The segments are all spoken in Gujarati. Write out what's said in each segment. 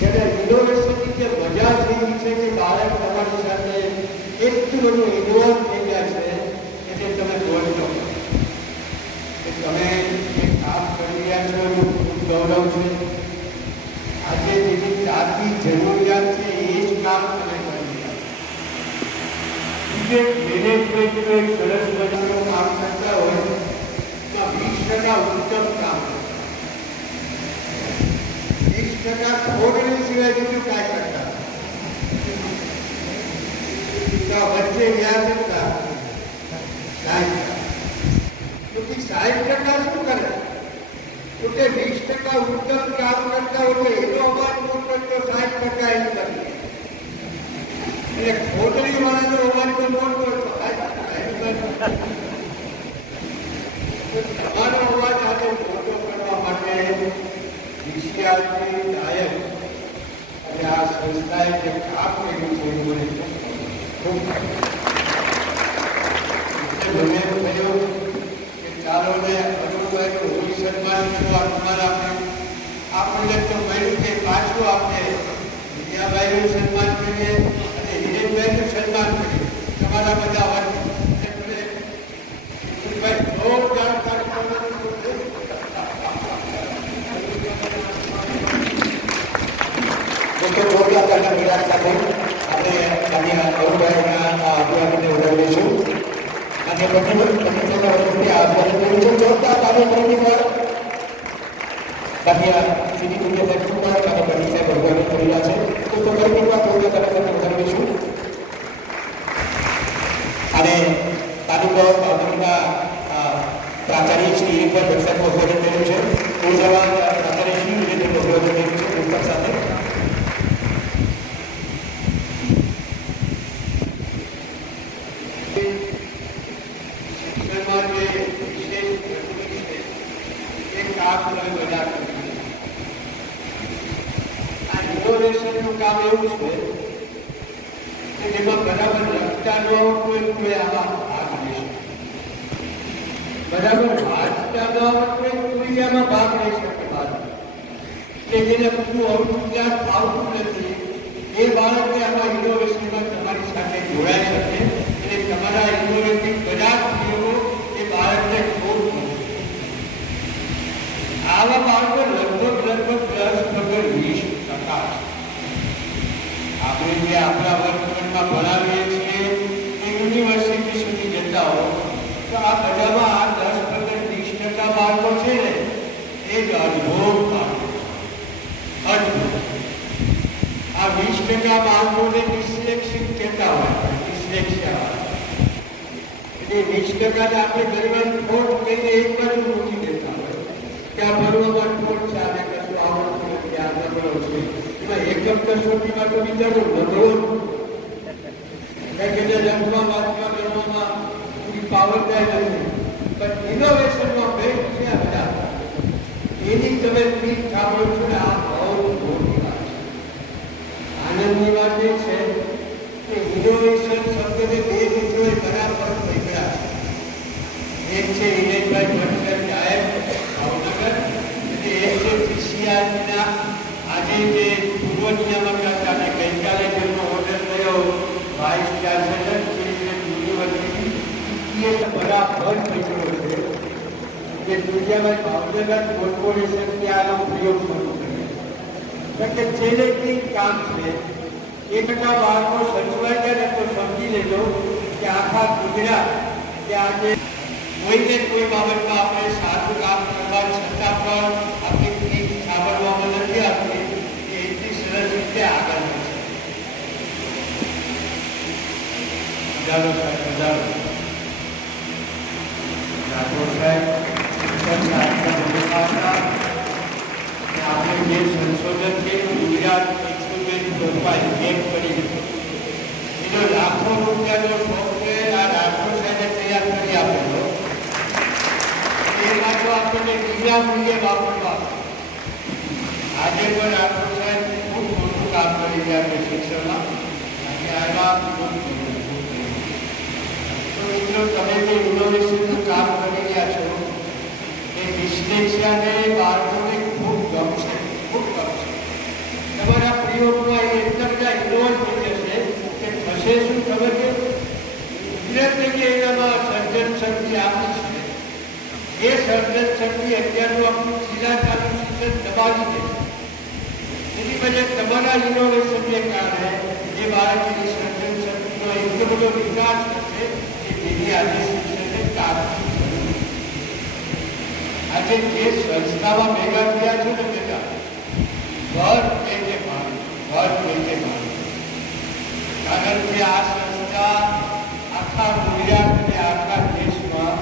જ્યારે ઇનોવેશનની જે મજા છે એ છે કે બાળક તમારી સાથે એટલું બધું ઇન્વોલ્વ થઈ જાય છે કે તમે બોલશો કે તમે જે કામ કરી રહ્યા છો એનું ખૂબ ગૌરવ છે. આજે જેની જાતની જરૂરિયાત છે એ જ કામ તમે કરી રહ્યા છો. મેનેજમેન્ટનું એક સરસ મજાનું કામ કરતા હોય એમાં 20% ઉત્તમ કામ કરે, 20% ખોટની સિવાય બીજું કાંઈ કરતા વચ્ચે વ્યાજ હતા 60%. 60% શું કરે તો કે 20% ઉત્તમ કામ કરતા હોય એનો અવાજ મોટો તો 60% એમ કરે. એટલે ખોટણી વાળાનો અવાજ તો મોટો હતો 60%. તમારો અવાજ આજે મોટો કરવા માટે વિષયાર્થી નાયક અને આ સંસ્થાએ જે કામ કર્યું છે એ મને ખૂબ મને થયું કે ચાલો ને અનુભાઈનું હોળી સન્માન કરવા તમારા આપણને તો કહ્યું કે પાછું આપણે વિદ્યાભાઈનું સન્માન કરીએ અને હિરેનભાઈનું સન્માન કરીએ. તમારા બધા અને પ્રાચાર્ય શ્રી પર દર્શકનું અભિવાદન કર્યું છે. પ્રાચાર્ય શ્રી અભિવાદન કર્યું છે પુસ્તક સાથે. ઇનોવેશનનું કામ એવું છે કે જેમાં બરાબર લખતા ન કોઈ આમાં ભાગ લઈ શકે, બરાબર વાંચતા ન કોઈ આમાં ભાગ લઈ શકે. કે જેને બધું અવરું જ્ઞાન આવતું નથી એ બાળકને આમાં ઇનોવેશનમાં તમારી સાથે જોડાઈ શકે અને તમારા ઇનોવેટિવ બધા નિયમો એ બાળકને ખૂબ આવા બાળકો લગભગ 10-20% આપણે જે આપણા વર્ગખંડમાં ભણાવીએ છીએ એ યુનિવર્સિટી સુધી જતા હો તો આ બધામાં આ 10-20% બાળકો છે ને એ જ અદભુત બાળકો. આ 20% બાળકોને ડિસ્લેક્સિક કહેતા હોય, ડિસ્લેક્સિયા. એટલે 20% આપણે ઘણીવાર ખોટ કહીને એક બાજુ મૂકી દેતા હોય કે આ ભણવામાં ખોટ છે, આને કશું આવડતું નથી, આ નબળો છે. એમાં એકમ કસોટીમાં તો વિચારો નબળો કે લખવા વાંચવા ગણવામાં પૂરી પાવર જાય નથી, પણ ઇનોવેશનમાં બેસ્ટ છે આ બધા. એની તમે સ્પીચ સાંભળો છો ને આ બહુ મોટી વાત છે. આનંદની વાત એ છે કે ઇનોવેશન શબ્દને બે મિત્રોએ બરાબર પકડ્યા છે. એક છે હિરેનભાઈ ભટ્ટ સાહેબ ભાવનગર અને એક છે પીસીઆરના આજે જે પૂર્વ નિયામક હતા અને ગઈકાલે જેમનો ઓર્ડર થયો વાઇસ ચાન્સેલર યુનિવર્સિટી એ બરાબર પકડ્યો છે કે દુનિયામાં ભાવનગર કોર્પોરેશનની આનો પ્રયોગ શરૂ કર્યો છે. છેલ્લેથી કામ છે 1% બાળકો સચવાઈ જાય ને તો સમજી લેજો કે આખા ગુજરાત કે આજે કોઈને કોઈ બાબતમાં આપણે સારું કામ કરવા છતાં પણ આપણી ફીસ સાંભળવામાં નથી આપતી કે એટલી સરસ રીતે આગળ વધશે. ચાલો સાહેબ વધારો રાઠોડ સાહેબ આપણે જે સંશોધન છે ગુજરાત એક્સપેરિમેન્ટ પ્રોફાઇલ કેમ કરી એનો લાખો રૂપિયાનો સોફ્ટવેર આ રાઠોડ સાહેબે તૈયાર કરી આપેલો. એ પાછો આપણને બીજા મૂલ્યે વાપરવા આજે પણ રાઠોડ સાહેબ ખૂબ મોટું કામ કરી રહ્યા છે શિક્ષણમાં અને આમાં ખૂબ તો મિત્રો તમે જે ઇનોવેશનનું કામ કરી રહ્યા છો એ ડિસ્લેક્સિયાને બાળકોને ખૂબ ગમશે, ખૂબ ગમશે. તમારા છે શું ખબર છે? કુદરતે જે એનામાં સર્જન શક્તિ આપી છે, એ સર્જન શક્તિ અત્યારનું આપણું ચિરાચાનું શિક્ષણ દબાવી દે. એની વજે તમારા ઇનોવેશનને કારણે એ બાળકની સર્જન શક્તિનો એટલો બધો વિકાસ થશે કે જેની આજે શિક્ષણને કાપી. આજે જે સંસ્થામાં ભેગા થયા છે ને બેટા, ઘર પેટે મારું, ઘર પેટે મારું. કારણ કે આ સંસ્થા આખા ગુજરાત અને આખા દેશમાં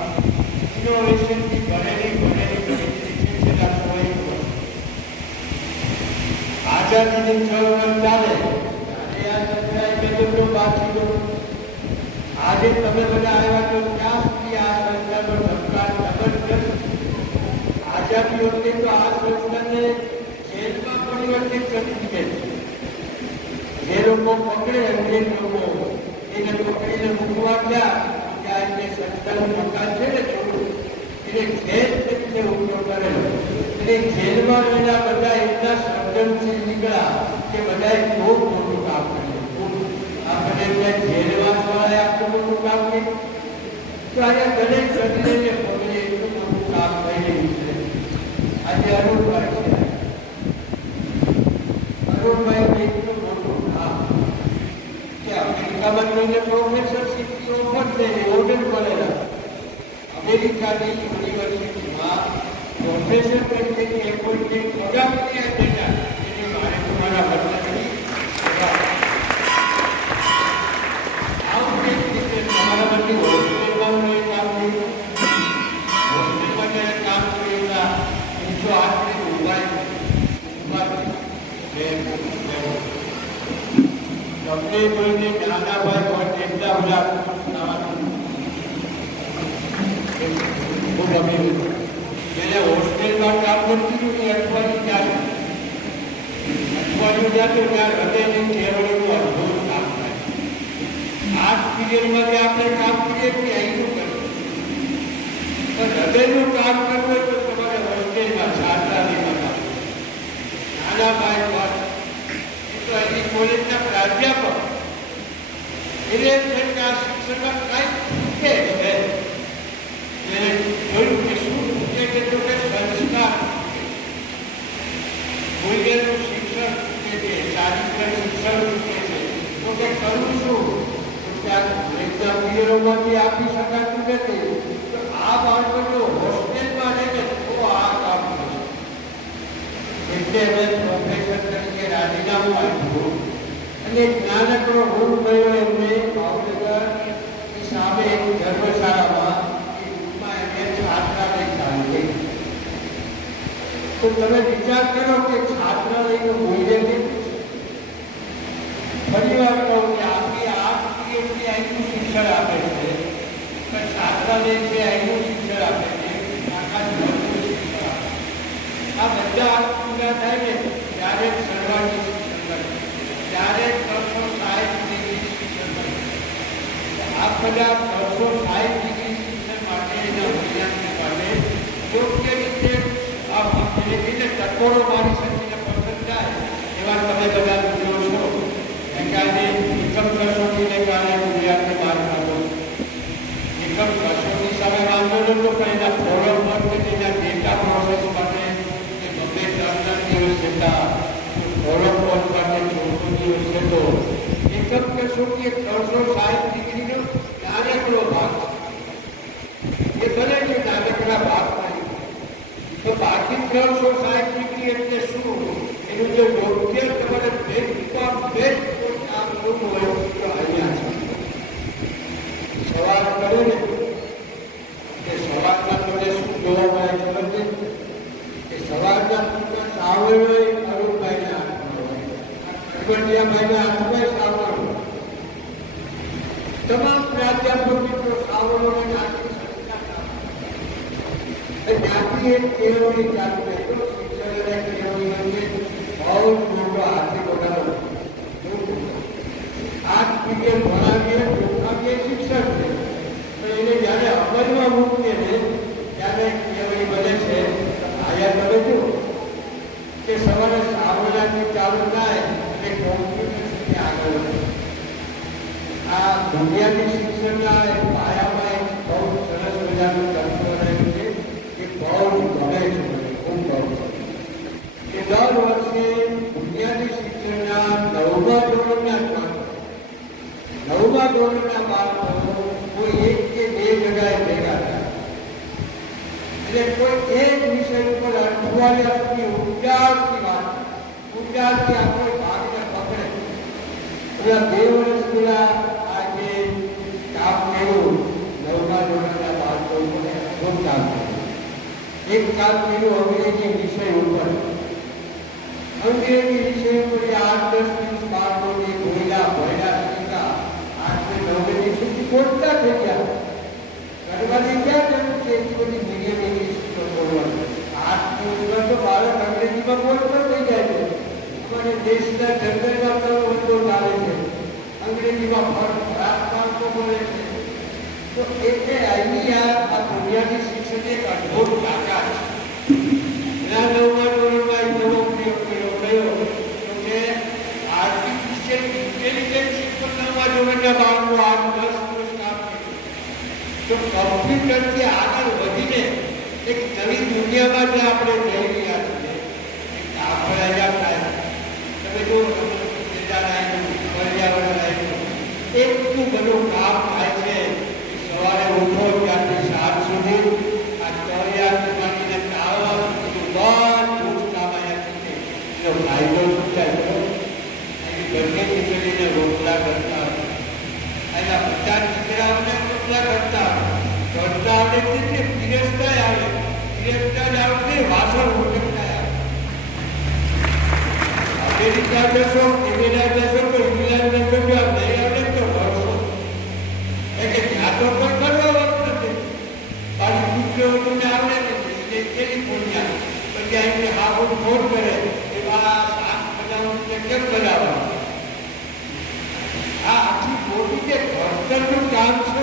ઇનોવેશનથી ભરેલી બનેલી છે. છેલ્લા 100 વર્ષ આઝાદીની ચળવળ ચાલે ત્યારે આ સંસ્થાએ બેદરનો ભાગ લીધો. આજે તમે બધા આવ્યા તો ત્યાં સુધી આ સંસ્થાનો સરકાર જબરજસ્ત. આઝાદી વખતે તો આ સંસ્થાને જેલમાં પરિવર્તિત કરી દીધી. જે લોકો પકડે અંગ્રેજ લોકો એને પકડીને મૂકવા ગયા ત્યાં જે સંસ્થાનું મકાન છે ને થોડું એને જેલ તરીકે ઉપયોગ કરેલો. એટલે જેલમાં રહેલા બધા એટલા સર્જનશીલ નીકળ્યા કે બધાએ ખૂબ મોટું કામ કર્યું. આપણે ત્યાં જેલવાસવાળાએ આટલું મોટું કામ કર્યું તો અહીંયા દરેક સજીને પગલે એટલું મોટું કામ થઈ રહ્યું છે. આજે અરુણભાઈ છે, અરુણભાઈ એટલું મોટું કામ કે અમેરિકામાં જઈને પ્રોફેસરશીપની ઓફર થઈને ઓર્ડર મળેલા. અમેરિકાની યુનિવર્સિટીમાં પ્રોફેસર તરીકેની એપોઇન્ટમેન્ટ મગાવીને આપેલા. એને મારે તમારા ભરતની આવું એક રીતે તમારામાંથી હોસ્ટેલમાં કામ કર્યું, હોસ્ટેલમાં જ્યારે કામ કરેલા જો આપણે તમને કોઈને નાનાભાઈ હોય એટલા બધા ખૂબ ગમ્યું. એને હોસ્ટેલમાં કામ કરતી હતું એ અઠવાડિયું ચાલે. અઠવાડિયું જાતું ત્યાં હૃદયની ચેવડીનું અદ્ભુત કામ થાય. 8 પીરિયડમાં જે આપણે કામ કરીએ છીએ અહીંનું કરીએ, પણ હૃદયનું કામ કરવું હોય તો તમારે હોસ્ટેલમાં છાત્રાલયમાં કામ. નાનાભાઈ હોય એ તો એની કોલેજના પ્રાધ્યાપક. એને એમ છે કે આ શિક્ષણમાં કાંઈ છે. એને જોયું કે શું પૂછે કે તો કે સંસ્કાર મૂલ્યનું શિક્ષણ કે છે, ચારિત્ર્ય શિક્ષણ કે છે. તો કે કરું શું? તો ત્યાં એકદમ પીરિયડોમાંથી આપી શકાતું નથી. તો આ બાળકો જો હોસ્ટેલમાં રહીને તો આ કામ કરશે. એટલે હવે પ્રોફેસર તરીકે રાજીનામું આપ્યું અને એક નાનકડો રૂમ ગયો એમને ભાવનગરની સામે એક ધર્મશાળામાં છાત્રાલય ચાલુ થઈ. તો તમે વિચાર કરો કે છાત્રાલયનું મૂલ્ય કેટલું છે. ફરી વાર કહું કે આપણી 8 પીરિયડથી અહીંનું શિક્ષણ આપે છે, પણ છાત્રાલય છે અહીંનું શિક્ષણ આપે છે, આખા જગતનું શિક્ષણ આપે. આ બધા પૂરા થાય ને ત્યારે સર્વાંગી શિક્ષણ મળે, ત્યારે 360 ડિગ્રી શિક્ષણ મળે. આ બધા 360 ડિગ્રી શિક્ષણ માટે એના મૂલ્યાંકન માટે યોગ્ય રીતે ટકોરો મારી શકીને પસંદ થાય એવા તમે બધા જો છો. આજે એકમ કસોટીને કારણે મૂલ્યાંકન બહાર કાઢો. એકમ કસોટી સામે વાંધો નતો, પણ એના ફોરમ માટે એના ડેટા પ્રોસેસ માટે કે ગમે 3 દિવસ જતા ફોરમ માટે 14 દિવસ જતો. એકમ કસોટી 360 ડિગ્રીનો નાનકડો ભાગ છે. એ ભલે છે નાનકડા ભાગ થાય તો બાકી 360 ડિગ્રી એટલે શું? એનું જો યોગ્ય તમારે ભેદમાં ભેદ કામ કરવું હોય તો અહીંયા સવાલ કરે ને કે સવાલમાં તમને શું જોવા મળે ખબર છે? કે સવાલના પૂછમાં સાવળ હોય અરુણભાઈના હાથમાં હોય, અકબરજીયાભાઈના હાથમાં સાવળ હોય. તમામ પ્રાધ્યાપક મિત્રો સાવળોને નાખી જ્ઞાતિ એક કેળવણી ચાલુ થાય તો શિક્ષકોને કેળવણી બહુ મોટો આર્થિક વધારો. 8 પીરિયડ ભણાવીએ ચોખાવીએ શિક્ષક છે, પણ એને જ્યારે અમલમાં મૂકીએ ને ત્યારે કેળવણી બને છે. આયા તમે જો કે સવારે સાવરણાથી ચાલુ થાય અને કોમ્પ્યુટર સુધી આગળ વધે. આ દુનિયાની શિક્ષણના એક પાયામાં એક બહુ સરસ મજાનું તત્વ રહેલું છે કે બહુ ગમે છે મને ખૂબ ગમે છે કે દર વર્ષે દુનિયાની શિક્ષણના નવમા ધોરણના બાળકો કોઈ એક કે બે જગ્યાએ ભેગા થાય એટલે કોઈ એક વિષય ઉપર અઠવાડિયા સુધી ઉજાડતી આપણો ભાગને પકડે. પેલા 2 વર્ષ પહેલા આ જે કામ કર્યું નવમા ધોરણના બાળકો ઉપર ખૂબ કામ કર્યું. એક કામ કર્યું અંગ્રેજી વિષય ઉપર. અંગ્રેજી વિષય ઉપર 8-10 દિવસ બાળકો જે ભણ્યા શીખા 8-9 સુધી બોલતા થઈ ગયા. ઘરમાંથી ક્યાં જરૂર છે એટલી બધી મીડિયમ ઇંગ્લિશ બોલવાનું. 8 દિવસમાં તો બાળક અંગ્રેજીમાં બોલતો થઈ જાય છે. અમારે દેશના જંગલમાં તો બોલતો ચાલે છે, અંગ્રેજીમાં બાળકો બોલે છે. તો એટલે અહીંની આ દુનિયાની શિક્ષણ એક અદ્ભુત તાકાત છે. નવમા ધોરણમાં એક નવો પ્રયોગ કર્યો કે આર્ટિફિશિયલ ઇન્ટેલિજન્સ ઉપર નવમા ધોરણના બાળકો 8-10 વર્ષ કામ કર્યું. તો કમ્પ્યુટરથી આગળ વધીને એક નવી દુનિયામાં જે આપણે જઈ રહ્યા છીએ આપણે અહીંયા થાય તમે જો પર્યાવરણ આવ્યું એટલું બધું કામ થાય છે. સવારે ઉઠો ત્યારથી સાંજ સુધી આ તળિયાથી માંડીને ટાળવા બધું કામ આવ્યા છે. એનો ફાયદો શું થાય ખરો? અહીં બંને દીકરીને રોટલા કરતા અહીંયા બધા દીકરાઓને રોટલા કરતા આવે છે પીરસતા આવે વાસણ ઉઠકતા આવે. અમેરિકા જશો, કેનેડા જશો તો ઇંગ્લેન્ડ જશો કે નહીં આવડે તો ભરશો કે ત્યાં તો કોઈ કરવા નથી. પાછી ગુજરાતીને આવડે નથી કેલિફોર્નિયા પછી અહીંથી હાફૂટ ફોન કરે એવા શાક બનાવવું કે કેમ બનાવવાનું. આ આખી મોટી જે ભણતરનું કામ છે